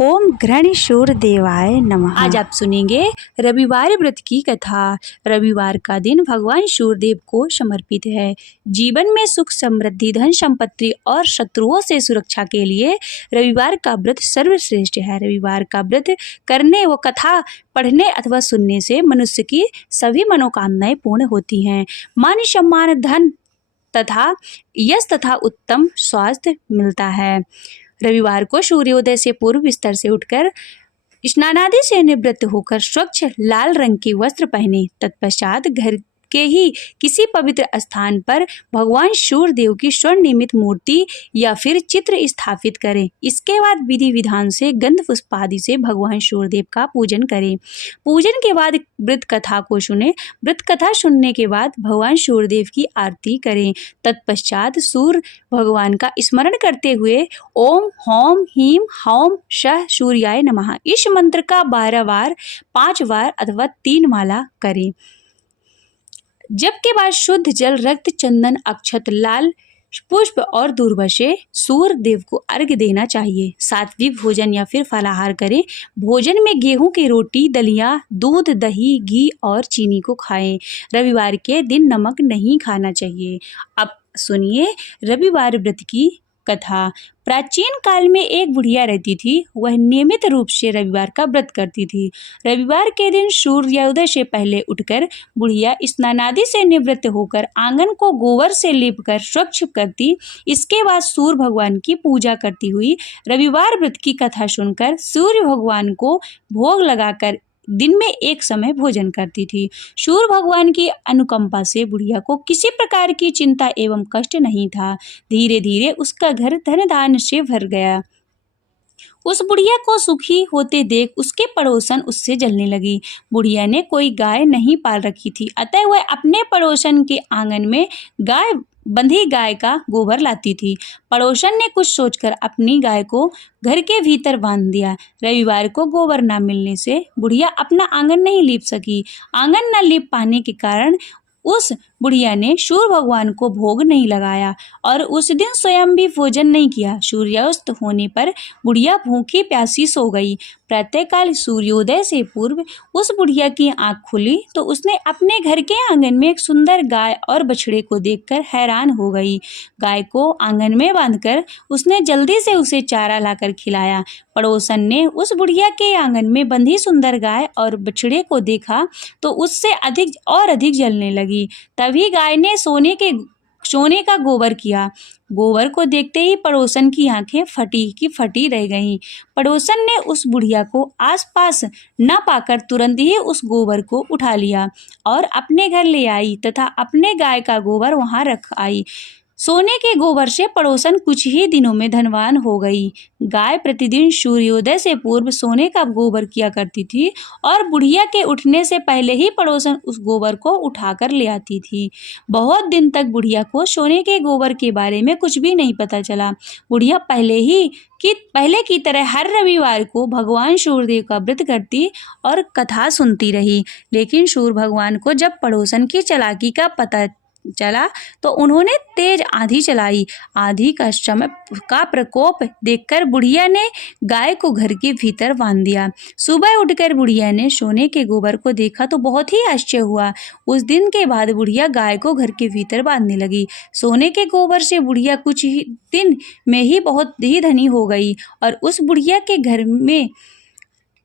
ओम घृणिशूर देवाय नमः। आज आप सुनेंगे रविवार व्रत की कथा। रविवार का दिन भगवान सूर्यदेव को समर्पित है। जीवन में सुख समृद्धि धन संपत्ति और शत्रुओं से सुरक्षा के लिए रविवार का व्रत सर्वश्रेष्ठ है। रविवार का व्रत करने व कथा पढ़ने अथवा सुनने से मनुष्य की सभी मनोकामनाएं पूर्ण होती हैं। मान सम्मान धन तथा यश तथा उत्तम स्वास्थ्य मिलता है। रविवार को सूर्योदय से पूर्व बिस्तर से उठकर स्नानादि से निवृत्त होकर स्वच्छ लाल रंग के वस्त्र पहने। तत्पश्चात घर के ही किसी पवित्र स्थान पर भगवान सूर्यदेव की स्वर्ण निर्मित मूर्ति या फिर चित्र स्थापित करें। इसके बाद विधि विधान से गंध पुष्प आदि से भगवान सूर्यदेव का पूजन करें। पूजन के बाद व्रत कथा को सुने। व्रत कथा सुनने के बाद भगवान सूर्यदेव की आरती करें। तत्पश्चात सूर्य भगवान का स्मरण करते हुए ओम हौम हीम हौम शः सूर्याय नमः इस मंत्र का 12 बार 5 बार अथवा 3 माला करें। जब के बाद शुद्ध जल रक्त चंदन अक्षत लाल पुष्प और दूर्वा से सूर्य देव को अर्घ्य देना चाहिए। सात्विक भोजन या फिर फलाहार करें। भोजन में गेहूं की रोटी दलिया दूध दही घी और चीनी को खाएं। रविवार के दिन नमक नहीं खाना चाहिए। अब सुनिए रविवार व्रत की कथा। प्राचीन काल में एक बुढ़िया रहती थी। वह नियमित रूप से रविवार का व्रत करती थी। रविवार के दिन सूर्योदय से पहले उठकर बुढ़िया स्नानादि से निवृत्त होकर आंगन को गोबर से लीपकर स्वच्छ करती। इसके बाद सूर्य भगवान की पूजा करती हुई रविवार व्रत की कथा सुनकर सूर्य भगवान को भोग लगाकर दिन में एक समय भोजन करती थी। सूर्य भगवान की अनुकंपा से बुढ़िया को किसी प्रकार की चिंता एवं कष्ट नहीं था। धीरे धीरे उसका घर धन धान्य से भर गया। उस बुढ़िया को सुखी होते देख उसके पड़ोसन उससे जलने लगी। बुढ़िया ने कोई गाय नहीं पाल रखी थी, अतः वह अपने पड़ोसन के आंगन में बंधी गाय का गोबर लाती थी। पड़ोसन ने कुछ सोचकर अपनी गाय को घर के भीतर बांध दिया। रविवार को गोबर न मिलने से बुढ़िया अपना आंगन नहीं लीप सकी। आंगन न लीप पाने के कारण उस बुढ़िया ने सूर्य भगवान को भोग नहीं लगाया और उस दिन स्वयं भी भोजन नहीं किया। सूर्यास्त होने पर बुढ़िया भूखी प्यासी सो गई। प्रातःकाल सूर्योदय से पूर्व उस बुढ़िया की आंख खुली तो उसने अपने घर के आंगन में एक सुंदर गाय और बछड़े को देखकर हैरान हो गई। गाय को आंगन में बांधकर उसने जल्दी से उसे चारा लाकर खिलाया। पड़ोसन ने उस बुढ़िया के आंगन में बंधी सुंदर गाय और बछड़े को देखा तो उससे अधिक जलने लगी। तभी गाय ने सोने का गोबर किया। गोबर को देखते ही पड़ोसन की आंखें फटी रह गईं। पड़ोसन ने उस बुढ़िया को आसपास न पाकर तुरंत ही उस गोबर को उठा लिया और अपने घर ले आई तथा अपने गाय का गोबर वहां रख आई। सोने के गोबर से पड़ोसन कुछ ही दिनों में धनवान हो गई। गाय प्रतिदिन सूर्योदय से पूर्व सोने का गोबर किया करती थी और बुढ़िया के उठने से पहले ही पड़ोसन उस गोबर को उठाकर ले आती थी। बहुत दिन तक बुढ़िया को सोने के गोबर के बारे में कुछ भी नहीं पता चला। बुढ़िया पहले की तरह हर रविवार को भगवान सूर्यदेव का व्रत करती और कथा सुनती रही। लेकिन सूर्य भगवान को जब पड़ोसन की चालाकी का पता चला तो उन्होंने तेज आंधी चलाई। आंधी का प्रकोप देखकर बुढ़िया ने गाय को घर के भीतर बांध दिया। सुबह उठकर बुढ़िया ने सोने के गोबर को देखा तो बहुत ही आश्चर्य हुआ। उस दिन के बाद बुढ़िया गाय को घर के भीतर बांधने लगी। सोने के गोबर से बुढ़िया कुछ ही दिन में ही बहुत ही धनी हो गई और उस बुढ़िया के घर में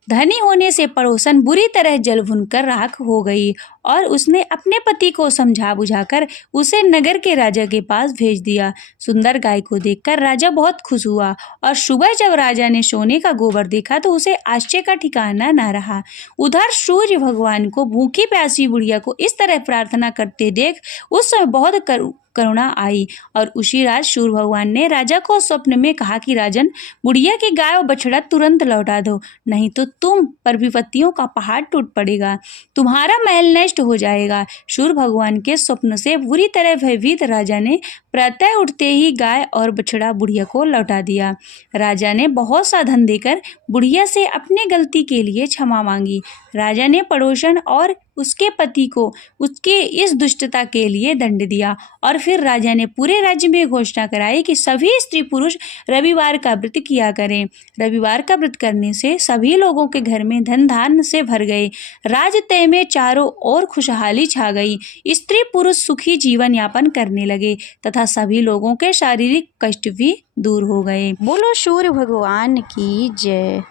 धनी होने से पड़ोसन बुरी तरह जल भुनकर राख हो गई और उसने अपने पति को समझा बुझाकर उसे नगर के राजा के पास भेज दिया। सुंदर गाय को देखकर राजा बहुत खुश हुआ और सुबह जब राजा ने सोने का गोबर देखा तो उसे आश्चर्य का ठिकाना न रहा। उधर सूर्य भगवान को भूखी प्यासी बुढ़िया को इस तरह प्रार्थना करते देख उस समय बहुत करुणा आई और उसी रात सूर्य भगवान ने राजा को स्वप्न में कहा कि राजन, बुढ़िया की गाय और बछड़ा तुरंत लौटा दो, नहीं तो तुम पर विपत्तियों का पहाड़ टूट पड़ेगा, तुम्हारा महल नष्ट हो जाएगा। सूर्य भगवान के स्वप्न से बुरी तरह भयभीत राजा ने प्रातः उठते ही गाय और बछड़ा बुढ़िया को लौटा दिया। राजा ने बहुत सा धन देकर बुढ़िया से अपने गलती के लिए क्षमा मांगी। राजा ने पड़ोसन और उसके पति को उसके इस दुष्टता के लिए दंड दिया और फिर राजा ने पूरे राज्य में घोषणा कराई कि सभी स्त्री पुरुष रविवार का व्रत किया करें। रविवार का व्रत करने से सभी लोगों के घर में धन धान्य से भर गए। राजतय में चारों ओर खुशहाली छा गई। स्त्री पुरुष सुखी जीवन यापन करने लगे तथा सभी लोगों के शारीरिक कष्ट भी दूर हो गए। बोलो सूर्य भगवान की जय।